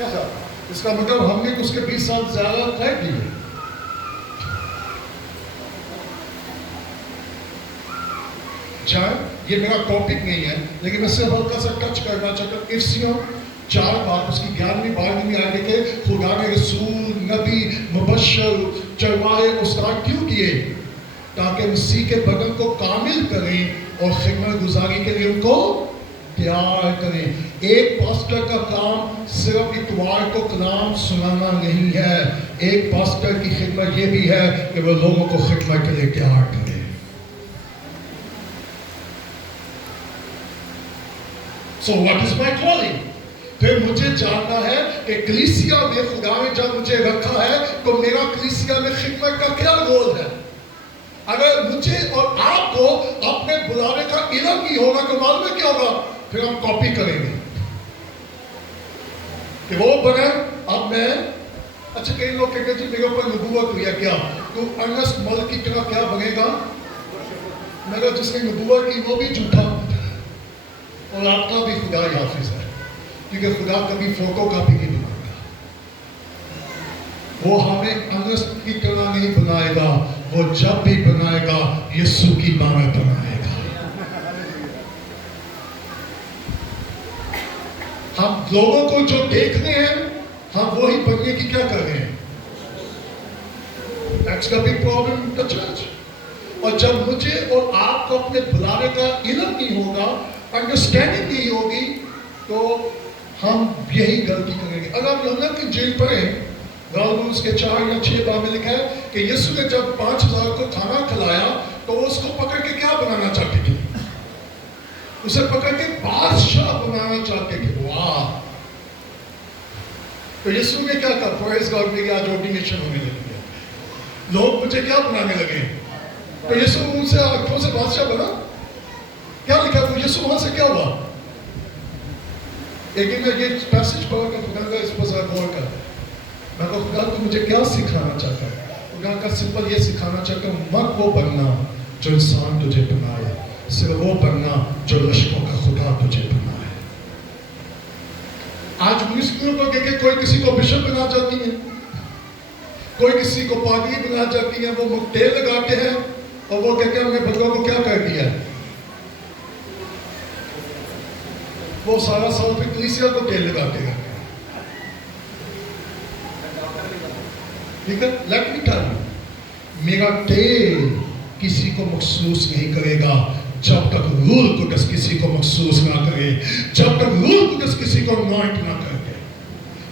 کیسا؟ اس کا مطلب ہم نے اس کے 20 سال زیادہ طے کیے. جائیں، یہ میرا ٹاپک نہیں ہے لیکن میں صرف ہلکا سا ٹچ کرنا چاہتا ہوں. افسیوں 4 بات اس کی 11ویں 12ویں میں آگے کہ خدا نے رسول، نبی، مبشر، چرواہے، استاد کیوں کیے؟ تاکہ مسیح کے بدن کو کامل کریں اور خدمت گزاری کے لیے ان کو تیار کریں. ایک پاسٹر کا کام صرف اتوار کو کلام سنانا نہیں ہے. ایک پاسٹر کی خدمت یہ بھی ہے کہ وہ لوگوں کو خدمت کے لیے تیار کرے. So what is my calling? پھر مجھے جاننا ہے کہ کلیسیا میں خدا نے جب مجھے رکھا ہے تو میرا کلیسیا میں خدمت کا کیا رول ہے. اگر مجھے اور آپ کو اپنے بلانے کا علم نہیں ہوگا تو معلوم ہے کیا ہوگا؟ پھر ہم کاپی کریں گے کہ وہ بنے. اب میں اچھا کئی لوگ کہتے ہیں جی میرے اوپر نبوت ہوئی ہے، کیا تو ارنسٹ مل کی طرح کیا بنے گا؟ مگر جس نے نبوت کی وہ بھی جھوٹا اور آپ کا بھی خدا حافظ ہے، کیونکہ خدا کبھی فوٹو کاپی نہیں بنائے گا. وہ ہمیں ارنسٹ کی طرح نہیں بنائے گا. وہ جب بھی بنائے گا یسوع کی مانند بنائے گا. ہم لوگوں کو جو دیکھنے ہیں ہم وہی بننے کی کیا کر رہے ہیں. That's the big problem in the church. اور جب مجھے اور آپ کو اپنے بلانے کا علم نہیں ہوگا، انڈرسٹینڈنگ نہیں ہوگی، تو ہم یہی غلطی کریں گے. اگر آپ یوحنا کی انجیل پڑھیں، غالباً اس کے 4 یا 6 باب میں لکھا ہے کہ یسوع نے جب 5000 کو کھانا کھلایا تو وہ اس کو پکڑ کے کیا بنانا چاہتے تھے؟ اسے پکڑ کے بادشاہ بنانا چاہتے تھے. واہ! تو یسوع نے کیا کہا؟ پریز گاڈ، میری آج آرڈینیشن ہونے لگی ہے، لوگ مجھے کیا بنانے لگے. تو یسوع ان سے آنکھوں سے بادشاہ بنا. کیا لکھا ہے؟ یسوع وہاں سے کیا ہوا؟ ایک دن میں یہ پیسج پڑھ کر خدا کا اس پر ذرا غور کر. میں کہا خدا تو مجھے کیا سکھانا چاہتا ہے؟ خدا کا سمپل یہ سکھانا چاہتا ہوں، مت وہ بننا جو انسان تجھے بنائے، صرف وہ بننا جو لشکروں کا خدا تجھے بنائے. آج یونیورسٹیوں کو کہ کوئی کسی کو بشپ بنا جاتی ہے، کوئی کسی کو پادری بنا جاتی ہے، وہ مکتیل لگاتے ہیں اور وہ کہتے ہیں ہم نے بندوں کو کیا کر دیا ہے. وہ سارا سال پھر کلیسیا کو تیل لگاتے رہتے ہیں. ٹھیک ہے، لیٹ می ٹیل یو، میرا تیل کسی کو مخصوص نہیں کرے گا جب تک روح القدس کسی کو مخصوص نہ کرے، جب تک روح القدس کسی کو انوائنٹ نہ کر دے.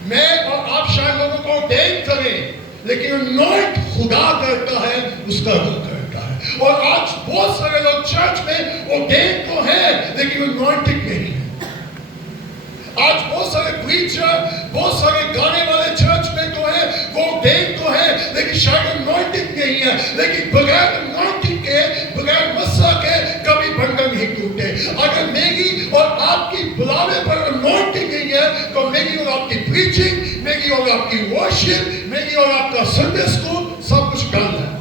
میں اور آپ شاید لوگوں کو اورڈین کریں، لیکن انوائنٹ خدا کرتا ہے، اس کا روح کرتا ہے. اور آج بہت سارے لوگ چرچ میں اورڈین تو ہیں لیکن انوائنٹنگ نہیں ہے. آج بہت سارے پریچر، بہت سارے گانے والے چرچ میں تو ہیں، وہ اورڈین تو ہیں لیکن شاید انوائنٹنگ نہیں ہے. لیکن بغیر انوائنٹنگ کے، بغیر مسح کے کبھی بندھن نہیں ٹوٹے. اگر میری اور آپ کی بلاوے پر انوائنٹنگ نہیں ہے تو میری اور آپ کی پریچنگ، میری اور آپ کی ورشپ، میری اور آپ کا سنڈے اسکول سب کچھ ڈل ہے.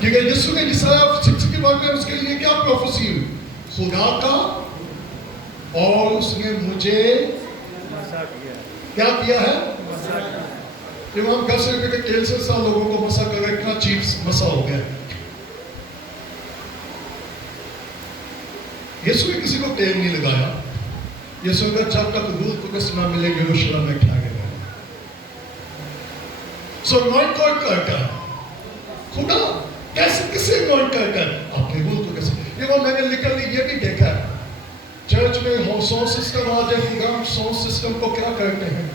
کیونکہ یسوع نے یسایہ 61 میں اس کے لیے کیا پروفیسی ہوئی؟ خدا کا، اور اس نے مجھے کیا کیا ہے؟ جب ہم گھر سے کہ 63 سال لوگوں کو مسا کر رہے، اتنا چیز مسا ہو گیا. یسوع نے کسی کو تیل نہیں لگایا. یسوع نے جب تک روح القدس نہ ملے یروشلم میں ٹھہرے گا. سو انوائنٹ کون کرتا ہے؟ خدا. کیسے کسے انوائنٹ کرتا ہے؟ اپنے روح القدس. یہ وہ میں نے لٹرلی یہ بھی دیکھا ہے چرچ میں ساؤنڈ سسٹم آ جائے گا، ساؤنڈ سسٹم کو کیا کرتے ہیں؟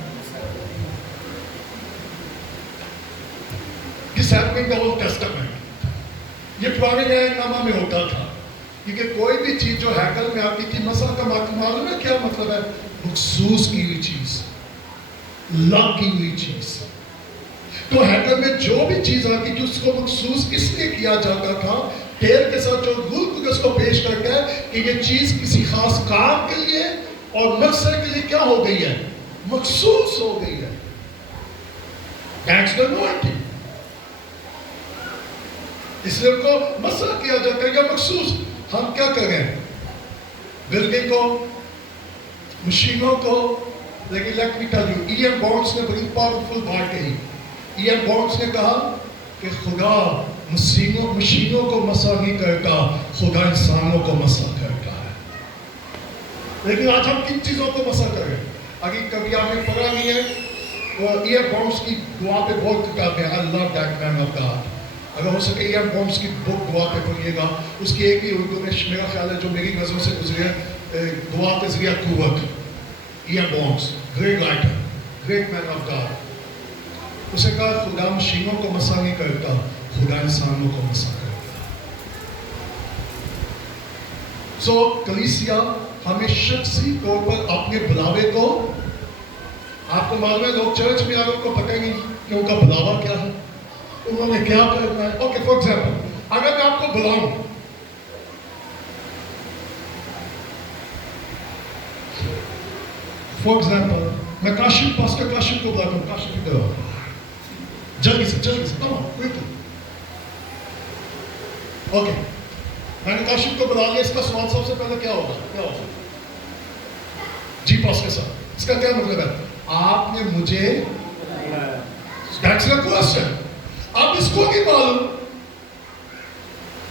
This happening the Old Testament. یہ پرانے نئے نامہ میں ہوتا تھا، کیونکہ کوئی بھی چیز جو ہیکل میں آتی تھی، مسح کا معلوم ہے کیا مطلب ہے؟ مخصوص کی ہوئی چیز، لگ کی ہوئی چیز. تو ہیکل میں جو بھی چیز آتی تھی اس کو مخصوص اس لیے کیا جاتا تھا، تیل کے ساتھ جو روح القدس کو پیش کرتا ہے کہ یہ چیز کسی خاص کام کے لیے اور مقصد کے لیے کیا ہو گئی ہے؟ مخصوص ہو گئی ہے. That's the anointing. اس لیے کو مسح کیا جاتا ہے یا مخصوص. ہم کیا کریں؟ بلڈنگ کو، مشینوں کو، لیکن let me tell you, E M Bounds نے بڑی پاورفل بات کہی. ای ایم بونڈس نے کہا کہ خدا مشینوں کو مسا نہیں کرتا, خدا انسانوں کو مسا کرتا ہے. لیکن آج ہم کن چیزوں کو مسا کریں؟ اگر کبھی آپ نے پڑھا نہیں ہے, ای ایم بونڈس کی دعا پہ بہت کتابیں ہیں, I love that man of God. اگر ہو سکے ای ایم بونڈس کی بک دعا پہ پڑھیے گا. اس کی ایک ہی اردو میں میرا خیال ہے جو میری نظروں سے گزری ہے, دعا کے ذریعہ قوت. E M Bounds, great writer, great man of God. اسے کہا خدا مشینوں کو مسا نہیں کرتا, خدا انسانوں کو مسا کرتا. سو کلیسیا ہمیں شخصی طور پر اپنے بلاوے کو, آپ کو معلوم ہے لوگ چرچ میں آگے کو پتہ نہیں کہ ان کا بلاوا کیا ہے, انہوں نے کیا کرنا ہے. اوکے فار ایگزامپل, اگر میں آپ کو بلاؤں, فار ایگزامپل میں کاشف, پاسٹر کاشف کو بلاتا ہوں, کاشف ادھر آؤ جلدی سے, کم آؤ کوئکلی. اوکے, میں نے کاشف کو بلا لیا. اس کا سوال سب سے پہلے کیا ہوگا؟ جی پاسٹر صاحب, اس کا کیا مطلب ہے؟ آپ نے مجھے, that's the question. اب اس کو نہیں معلوم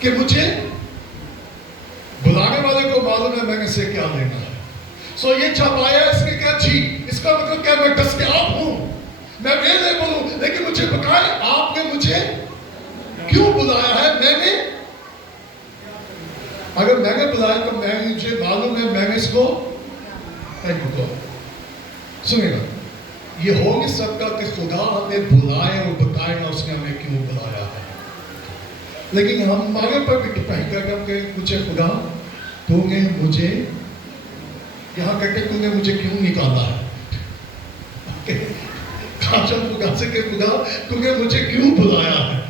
کہ مجھے بلانے والے کو معلوم ہے میں نے سے کیا لینا ہے. سو یہ جب آیا اس نے کہا جی, اس کا مطلب کیا, میں دستیاب ہوں, میں اویلیبل ہوں, لیکن مجھے بتائیں آپ نے مجھے کیوں بلایا ہے. میں نے, اگر میں نے بلایا تو مجھے معلوم ہے میں نے اس کو, سنیں گا, یہ ہو نہیں سکتا کہ خدا ہمیں بلائے اور بتائے گا اس نے ہمیں کیوں بلایا ہے. لیکن ہمارے پر بھی ڈپینڈ کرتا کہ مجھے خدا, تو نے مجھے یہاں کہتے تو نے مجھے کیوں نکالا ہے. کاشم خدا سے کہ خدا تو نے مجھے کیوں بلایا ہے,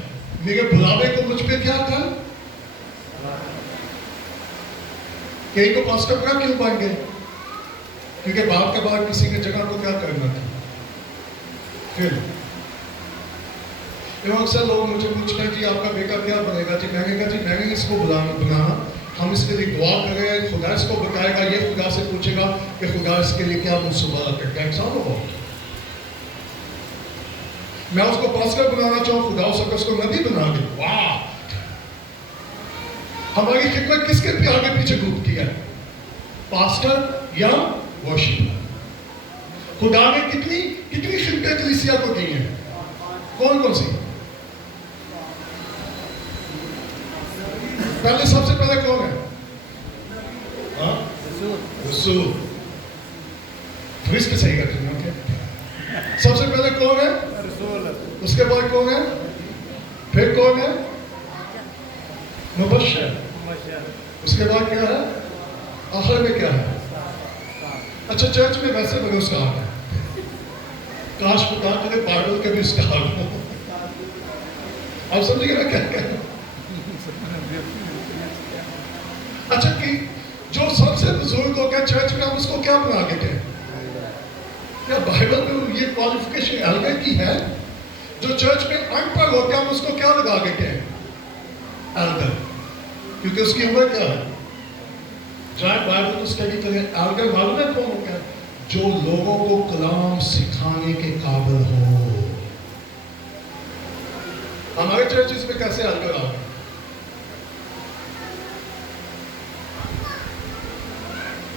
میرے بلاوے کو مجھ پہ کیا تھا. کہیں کو پاسٹر پڑا کیوں بن گئے؟ کیونکہ باپ کے بعد کسی کی جگہ کو کیا کرنا تھا. پھر اکثر لوگ مجھے پوچھتے ہیں جی آپ کا بیٹا کیا بنے گا. جی میں نے کہا جی میں نے اس کو بنانا, ہم اس کے لیے دعا کر رہے ہیں, خدا اس کو بتائے گا, یہ خدا سے پوچھے گا کہ خدا اس کے لیے کیا منصوبہ کرتا ہے. ایسا ہو, میں اس کو پاسٹر بنانا چاہوں, خدا ہو سکتا اس کو نبی بنا دے. واہ, ہماری خدمت کس کے آگے پیچھے گھومتی ہے, پاسٹر یا ورشپر. خدا نے کتنی خدمتیں کلیسیا کو دی ہیں, کون سی؟ پہلے سب سے پہلے کون ہے؟ رسول. فرشتے صحیح کرتے ہیں. سب سے پہلے کون ہے؟ رسول. اس کے بعد کون ہے؟ پھر کون ہے؟ مبشر. اس کے بعد کیا ہے؟ آخر میں کیا ہے؟ اچھا چرچ میں ویسے بڑے اس کا حق ہے, کاش خدا کرے بائبل کے بھی اس کا حق ہو. آپ سمجھے گا کیا کہہ رہا ہوں؟ اچھا کہ جو سب سے بزرگ ہو گیا چرچ میں, ہم اس کو کیا بنا دیتے ہیں؟ کیا بائبل میں یہ کوالیفیکیشن ایلڈر کی ہے؟ جو چرچ میں ان پڑھ ہو گیا ہم اس کو کیا لگا دیتے ہیں؟ ایلڈر. کیونکہ اس کی عمر کیا ہے؟ جائے بائبل کو اسٹڈی کریں. ایلڈر معلوم ہے کون ہو گیا؟ جو لوگوں کو کلام سکھانے کے قابل ہو. ہمارے چرچز میں کیسے ایلڈر آ گئے؟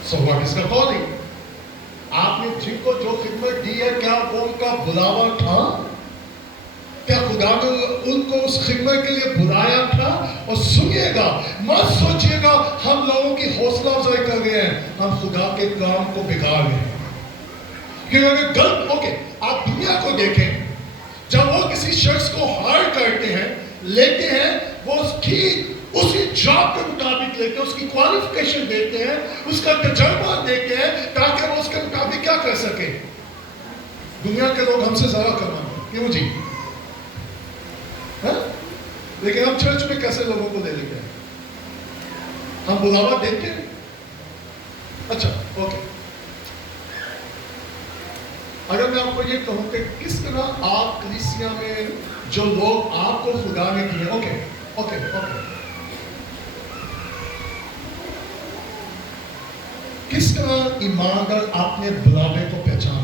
So what is the calling? آپ نے جن کو جو خدمت دی ہے کیا وہ ان کا بلاوا تھا؟ کیا خدا نے ان کو اس خدمت کے لیے بلایا تھا؟ اور سنیے گا, مت سوچیے گا ہم لوگوں کی حوصلہ افزائی کر رہے ہیں, ہم خدا کے کام کو بگاڑ رہے ہیں. کیونکہ اگر غلط, اوکے آپ دنیا کو دیکھیں, جب وہ کسی شخص کو ہائر کرتے ہیں, لیتے ہیں, وہ اسی جاب کے مطابق لیتے ہیں, اس کی کوالیفیکیشن دیتے ہیں, اس کا تجربہ دیتے ہیں تاکہ وہ اس کے مطابق کیا کر سکے. دنیا کے لوگ ہم سے زیادہ کماتے ہیں, کیوں جی؟ لیکن ہم چرچ میں کیسے لوگوں کو لے لیتے ہیں؟ ہم بلاوا دیتے ہیں. اچھا اوکے, اگر میں آپ کو یہ کہوں کہ کس طرح آپ کلیسیا میں جو لوگ آپ کو خدا نے دیے, اوکے, کس طرح ایماندار اپنے بلاوے کو پہچان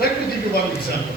Let me give you one example.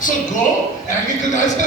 So go and recognize the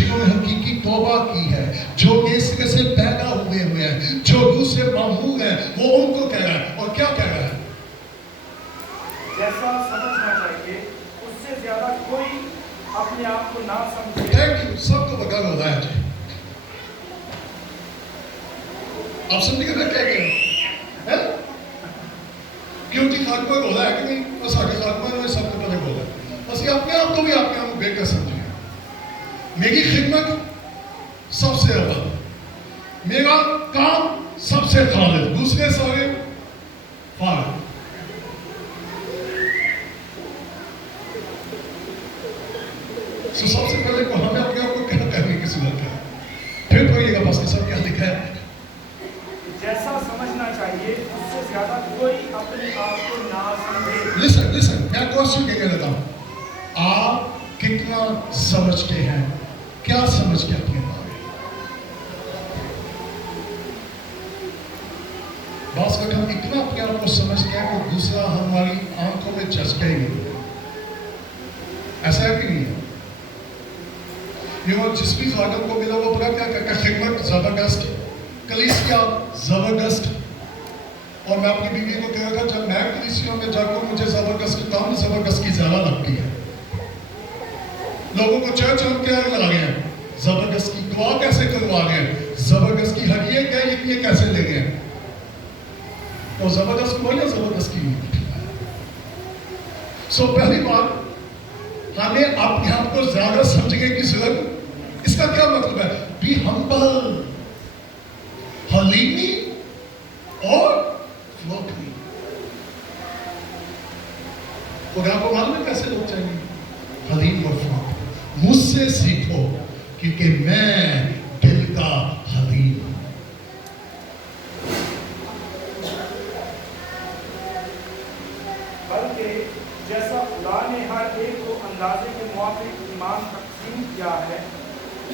جنہوں نے حقیقی توبہ کی ہے، جو یسوع سے پیدا ہوئے ہیں، جو روح سے معمور ہیں، وہ ان کو کہہ رہا ہے. اور کیا کہہ رہا ہے؟ جیسا سمجھنا چاہیے اس سے زیادہ کوئی اپنے آپ کو نہ سمجھے. Thank you. سب کو بتا ہو رہا ہے جی. آپ سمجھ گئے میں کیا کہہ رہا ہوں؟ کیوں جی خاتمہ ہو رہا ہے کہ نہیں؟ بس آگے خاتمہ میں سب کو پتہ ہو رہا ہے. بس یہ اپنے آپ کو بھی آپ کے آپ کو بے کر سمجھے. میری خدمت سب سے اول، میرا کام سب سے خالص، دوسرے سارے فارغ. سب سے پہلے کو ہمیں اپنے آپ کو کیا کرنے کی ضرورت ہے؟ پھر پڑھیے گا بس کے سب کیا لکھا ہے. جیسا سمجھنا چاہیے اس سے زیادہ کوئی اپنے آپ کو نہ سمجھے. لسن میں کوشچن کہنے لگا ہوں. آپ کتنا سمجھتے ہیں؟ کیا سمجھ کے اپنے بارے؟ بعض وقت ہم اتنا اپنے آپ کو سمجھتے ہیں کہ دوسرا ہماری آنکھوں میں چسکے ہی نہیں. ایسا ہے کہ نہیں ہے؟ جس بھی خادم کو ملا وہ پورا کیا کہتا ہے؟ خدمت زبردست، کلیسیا زبردست. اور میں اپنی بیوی کو کہہ رہا تھا، جب میں کلیسیوں میں جا کر مجھے زبردست کام زبردست کی زیادہ لگتی ہے. لوگوں کو چرچ ہم کیا لگا رہے ہیں؟ زبردست کی دعا کیسے کروا رہے ہیں؟ زبردست کی ہدیے کیا یہ کیسے لے گئے ہیں؟ تو زبردست کو یا زبردست کی سو پہلی بات، ہمیں اپنے آپ کو زیادہ سمجھنے کی ضرورت. اس کا کیا مطلب ہے؟ بی ہمبل، حلیمی اور فلوٹنی. خدا کو معلوم ہے کیسے لوگ چاہیے؟ حلیم اور فلوٹ. مجھ سے سیکھو کیونکہ میں دل کا حلیم ہوں. بلکہ جیسا خدا نے ہر ایک کو اندازے کے موافق ایمان تقسیم کیا ہے،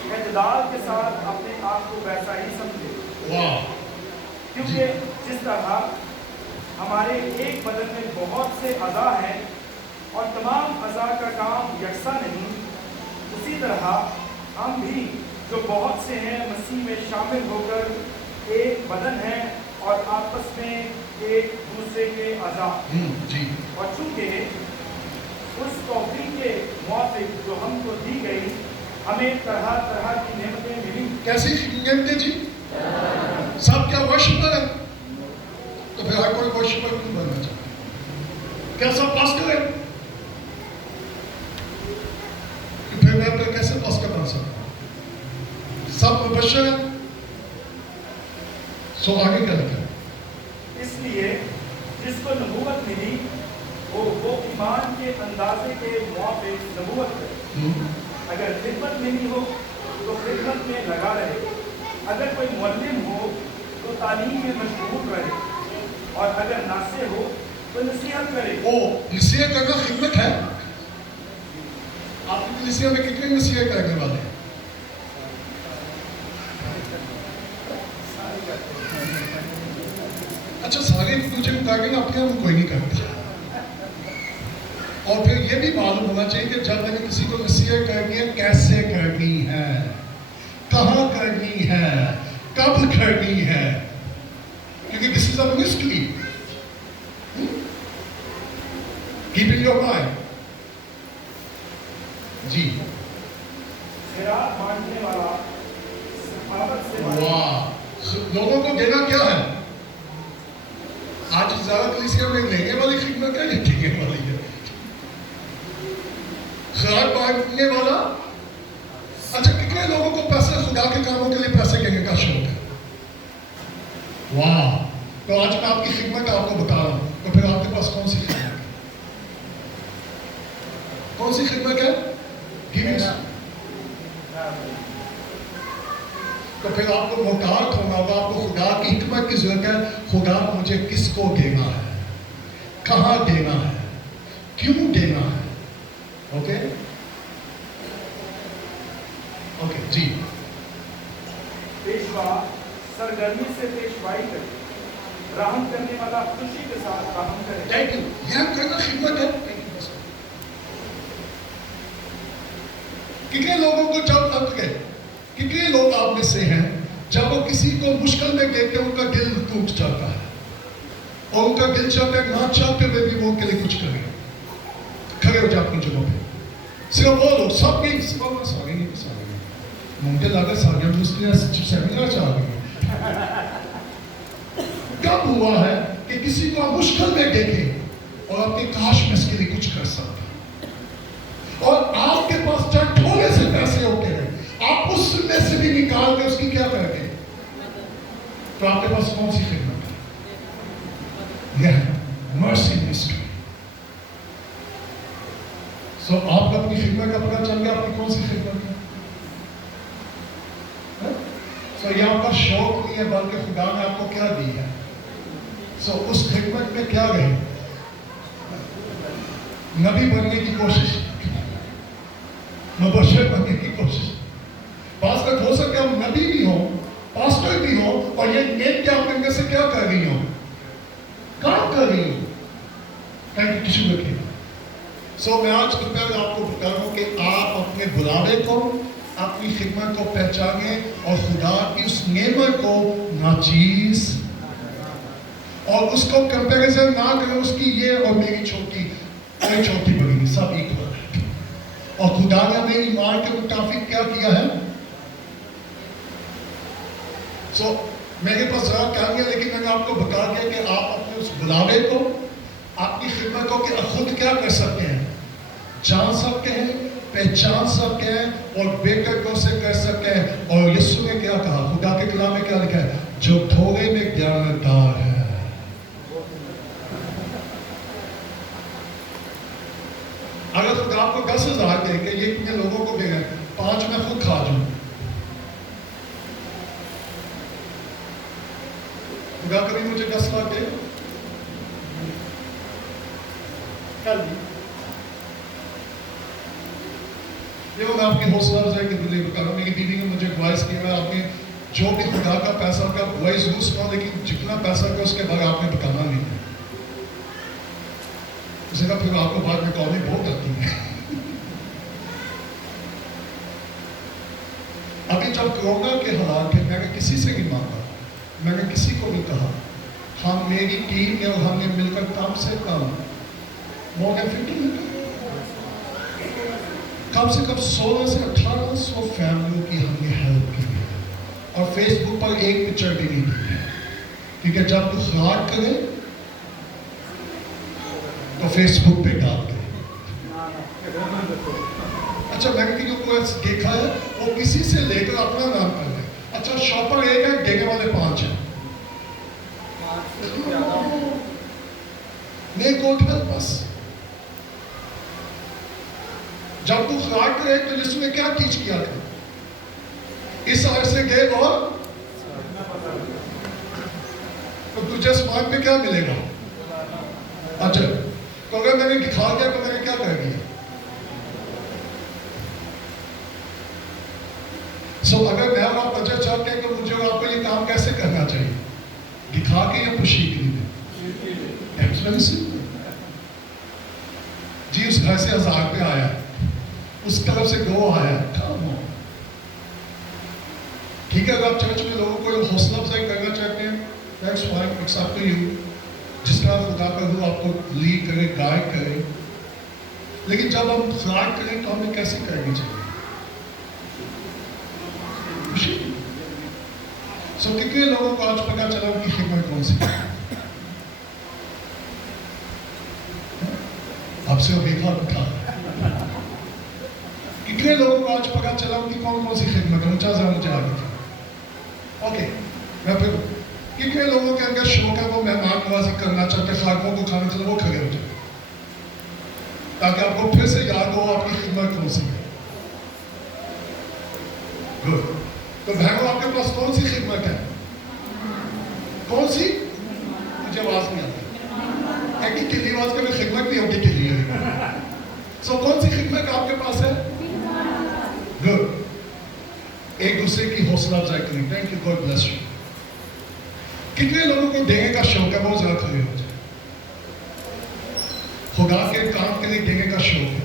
اعتدال کے ساتھ اپنے آپ کو ویسا ہی سمجھے. کیونکہ جس طرح ہمارے ایک بدن میں بہت سے اعضاء ہیں اور تمام اعضاء کا کام یکساں نہیں، اسی طرح ہم بھی جو بہت سے ہیں مسیح میں شامل ہو کر ایک بدن ہیں اور آپس میں ایک دوسرے کے اعضاء. اور چونکہ اس توفیق کے موافق جو ہم کو دی گئی، ہمیں طرح طرح کی نعمتیں ملی. کیسی نعمتیں جی؟ سب کیا ورشپر ہے؟ تو پھر ہر کوئی ورشپر کیوں بننا چاہتا ہے؟ کیا سب پاس کریں؟ پھر میں پھر کیسے پاس کر بن سکتا ہوں؟ سب مبشر ہیں. سو آگے کیا لکھا ہے؟ اس لیے جس کو نبوت ملی وہ ایمان کے اندازے کے موافق نبوت کرے. اگر خدمت ملی ہو تو خدمت میں لگا رہے، اگر کوئی معلم ہو تو تعلیم میں مشغول رہے، اور اگر ناصح ہو تو نصیحت کرے. نصیحت کرنا خدمت ہے. آپ کی کلیسیا میں کتنے نصیحت کرنے والے ہیں؟ اچھا سارے مجھے بتا کے نا اپنے آپ کوئی نہیں کرتا. اور پھر یہ بھی معلوم ہونا چاہیے کہ جب میں نے کسی کو نصیحت کرنی ہے کیسے کرنی ہے، کہاں کرنی ہے، کب کرنی ہے. کیونکہ this is a mystery. Keep in your mind. جی خیرات بانٹنے والا، سخاوت سے واہ. لوگوں کو دینا کیا ہے؟ آج زیادہ کلیسیا میں لینے والی خدمت ہے یا ٹھیکے والی ہے؟ خیرات بانٹنے والا. اچھا کتنے لوگوں کو پیسے خدا کے کاموں کے لیے پیسے دینے کا شوق ہے؟ واہ. تو آج میں آپ کی خدمت آپ کو بتا رہا ہوں. تو پھر آپ کے پاس کون سی خدمت ہے؟ کون سی خدمت ہے؟ تو پھر آپ کو محتاط ہونا ہوگا. آپ کو خدا کی حکمت کی ضرورت ہے. خدا مجھے کس کو دینا ہے، کہاں دینا ہے، کیوں دینا ہے. اوکے اوکے جی. پیشوا سرگرمی سے پیشوائی کرے، رحم کرنے والا خوشی کے ساتھ رحم کرے. Thank you. یہ کرنا خدمت ہے. کتنے لوگوں کو جب تک گئے میں سے ہیں جب وہ کسی کو مشکل میں دیکھتے ہیں ان کا دل ٹوٹ جاتا ہے اور ان کا دل چاہتا ہے نہ چاہتے ہوئے بھی وہ ان کے لیے کچھ کریں. کھڑے ہو جاتے ہیں جگہوں پہ. صرف وہ لوگ سب نہیں سارے ممکن لگا سارے دوسری سیمینار چاہ رہے ہیں. کب ہوا ہے کہ کسی کو آپ مشکل میں دیکھیں اور آپ کے کاش میں اس کے لیے کچھ کر سکتے اور آپ کے پاس چاہے تھوڑے سے پیسے ہوتے ہیں آپ اس میں سے بھی نکال کے اس کی کیا کرتے ہیں تو آپ کے پاس کون سی خدمت ہے؟ یہ مرسی منسٹری. سو آپ کو اپنی خدمت کا پتہ چل گیا آپ کی کون سی خدمت ہے. سو یہ آپ کا شوق نہیں ہے بلکہ خدا نے آپ کو کیا دی ہے. سو اس خدمت میں کیا رہے نبی بننے کی کوشش مبشر بننے کی کوشش. بعض کا ہو سکے ہم نبی بھی ہوں پاسٹر بھی ہوں اور یہ نیک کیا آپ میں سے کیا کر رہی ہوں کام کر رہی ہوں. تھینک یو ٹیشو رکھیے. سو میں آج کے پہلے آپ کو بتا رہا ہوں کہ آپ اپنے بلاوے کو اپنی خدمت کو پہچانیں اور خدا کی اس نعمت کو ناچیز اور اس کو کمپیریزن نہ کریں اس کی یہ اور میری چھوٹی کوئی چھوٹی بڑی نہیں سب ایکول ہے. اور خدا نے ہمیں ایمان کے مطابق کیا کیا ہے. سو میرے پاس ذرا کام ہے لیکن میں نے آپ کو بتا دیا کہ آپ اپنے اس بلاوے کو اپنی خدمت کو کہ خود کیا کر سکتے ہیں جان سکتے ہیں پہچان سکتے ہیں اور بہتر کو سے کر سکتے ہیں. اور یسوع نے کیا کہا خدا کے کلام میں کیا لکھا ہے جو تھوڑے میں دیانتدار ہے. اگر خدا آپ کو 10,000 دے کہ یہ کتنے لوگوں کو دے گئے 5 میں خود کھا جاؤں خدا کبھی مجھے 10 لاکھ دے یہ میں آپ کی حوصلہ افزائی کے دلیل بتا رہا ہوں. میری بیوی نے مجھے ایڈوائز کیا ہے آپ نے جو بھی خدا کا پیسہ کا وہی ضرور سنا لیکن جتنا پیسہ کا اس کے بعد آپ نے بتانا نہیں ہے. اسے کہا پھر آپ کو بعد میں کالیں بہت آتی ہیں. ابھی جب کورونا کے حالات تھے میں نے کسی سے نہیں مانگا میں نے کسی کو نہیں کہا. ہم میری ٹیم نے اور ہم نے مل کر کم سے کم کم سے کم 16 سے 1800 فیملیوں کی ہم نے ہیلپ کی ہے اور فیس بک پر ایک پکچر بھی نہیں دی ہے کیونکہ جب تو خراج کرے تو فیس بک پہ ڈال دے. اچھا میں نے کوئی دیکھا ہے وہ کسی سے لے کر اپنا نام کر لے. اچھا شاپر ایک ہے دینے والے 5 ہیں نہیں کوٹھل بس. جب تو خراج کرے تو یسوع نے کیا ٹیچ کیا تھا اس آیت سے گئے اور تو تجھے اسمان پہ کیا ملے گا. اچھا تو اگر میں نے دکھا دیا تو میں نے کیا کر دیا. سو اگر میں اور آپ اچھا چاہتے ہیں کہ مجھے اور آپ کو یہ کام کیسے کرنا چاہیے دکھا کے یا خوشی کے لیے جی اس گھر سے 1000 پہ آیا اس طرف سے 2 آیا ٹھیک ہے. اگر آپ چرچ میں لوگوں کو حوصلہ افزائی کرنا چاہتے ہیں that's fine, it's up to you. جس طرح خدا کا روح آپ کو لیڈ کرے گائیڈ کرے لیکن جب ہم خراج کریں تو ہمیں کیسے کرنی چاہیے خوشی. سو کتنے لوگوں کو آج پتا چلا ان کی خدمت کون سی آپ سے دیکھا اٹھا کتنے لوگوں کو آج پتا چلا ان کی کون سی خدمت ہے اونچا ذرا مجھے آگے تھا. اوکے میں پھر کتنے لوگوں کے اندر شوق ہے وہ مہمان نوازی کرنا چاہتے خادموں کو کھانا کھلانا وہ کھڑے ہو جائے تاکہ آپ کو پھر سے یاد ہو آپ کی خدمت کون سی ہے. گڈ. تو بہنوں آپ کے پاس کون سی خدمت ہے کون سی مجھے آواز نہیں آتی ایک کلی آواز کے میں خدمت نہیں ہوتی کلی ہے. سو کون سی خدمت آپ کے پاس ہے گڈ. ایک دوسرے کی حوصلہ افزائی کریں. Thank you God bless you. کتنے لوگوں کو دینے کا شوق ہے وہ ذرا کھڑے ہو جائے. خدا کے کام کے لیے دینے کا شوق ہے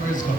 praise God।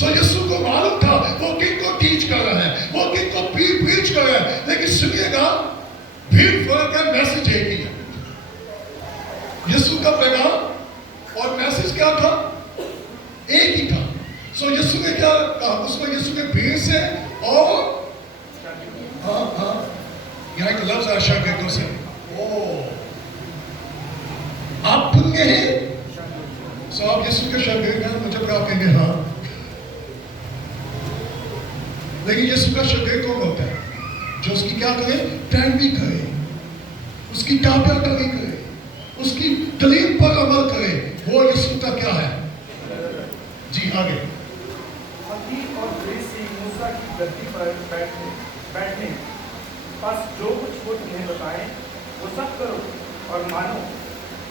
سو یسوع کو معلوم تھا وہ کن کو ٹیچ کر رہا ہے، وہ کن کو پریچ کر رہا ہے، لیکن سنیے گا بھیڑ فرق ہے، میسج ایک ہی ہے۔ یسوع کا پیغام اور میسج کیا تھا؟ ایک ہی تھا۔ سو یسوع نے کیا کہا؟ اس کو یسوع کے بھیڑ سے اور یہاں ایک لفظ ہے شاگردوں سے، آپ بن گئے ہیں، سو آپ یسوع کے شاگرد ہیں، مجھے پر آپ کہیں گے ہاں، لیکن یسوع کا شاگرد کون ہوتا ہے؟ جو اس کی کیا کرے؟ پیروی کرے، اس کی تابعداری کرے، اس کی تعلیم پر عمل کرے، وہ یسوع کا کیا ہے؟ جی آگے۔ فقیر اور فریسی موسیٰ کی گدی پر بیٹھے، بس جو کچھ وہ تمہیں بتائیں وہ سب کرو اور مانو،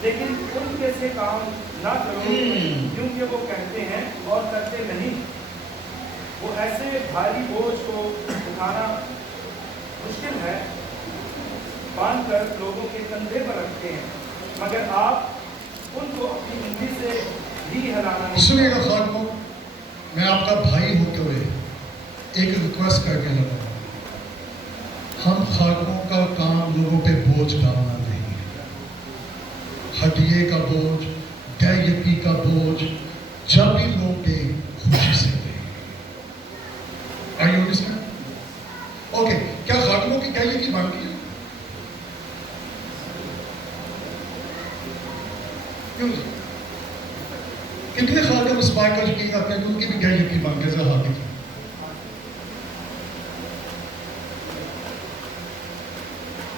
لیکن ان کے سے کام نہ کرو کیونکہ وہ کہتے ہیں اور کرتے نہیں۔ وہ ایسے بھاری بوجھ کو اٹھانا مشکل ہے باندھ کر لوگوں کے کندھے پر رکھتے ہیں، مگر آپ ان کو اپنی انگلی سے بھی ہلانا نہیں۔ سنیے گا خادموں، میں آپ کا بھائی ہوتے ہوئے ایک ریکویسٹ کر کے لگا، ہم خادموں کا کام لوگوں پہ بوجھ ڈالنا نہیں ہے، ہڈیے کا بوجھ، غیرتی کا بوجھ جب بھی لوگ دیں خوشی سے دیں۔ آئیے اس میں اوکے، کیا خادموں کی غیرتی مانگی ہے؟ کیوں نہیں؟ کتنے خادم اس بات کا یقین رکھتے ہیں کہ ان کی بھی غیرتی مانگے ذرا ہاتھ دکھائیں۔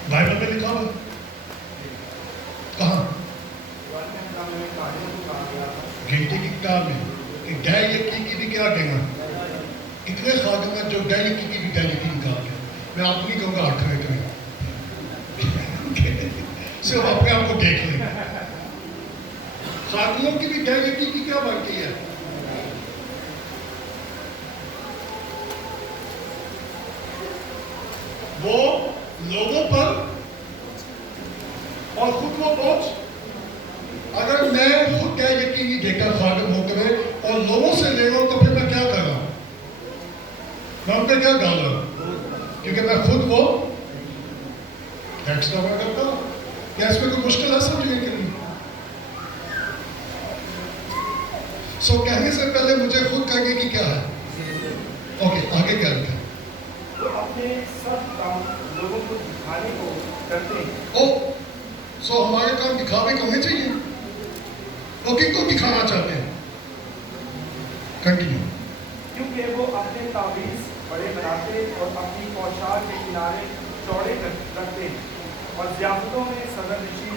بائبل میں لکھا ہوا کہاں؟ گھنٹے کی کتاب میں کہ غیر یقین کی بھی کیا کہنا؟ اتنے خادم ہیں جو غیر یقین کی بھی غیر یقین کہا گیا۔ میں آپ کو نہیں کہوں گا ہاتھ کھڑے کریں، صرف اپنے آپ کو دیکھ لیں۔ خادموں کی بھی غیر یقین کی کیا بنتی ہے؟ وہ لوگوں پر اور خود وہ بوجھ، اگر میں خود غیر یقینی دیکھا خادم ہو کر اور لوگوں سے لے رہا ہوں تو پھر میں کیا کر رہا ہوں؟ میں ان پہ کیا ڈال رہا ہوں؟ کیونکہ میں خود وہ ایکسٹرا میں کرتا ہوں۔ کیا اس میں کوئی مشکل ہے سمجھنے کے لیے؟ سو کہنے سے پہلے مجھے خود کرنے کی کیا ہے؟ اوکے آگے کیا لکھا ہے؟ وہ اپنے سب کام لوگوں کو دکھانے کو کرتے ہیں۔ او سو ہمارے کام دکھاوے کو ہونے چاہیے، وہ کن کو دکھانا چاہتے ہیں؟ کنٹینیو۔ کیونکہ وہ اپنے تعویذ بڑے بناتے اور اپنی پوشاک کے کنارے چوڑے رکھتے ہیں اور ضیافتوں میں صدر نشین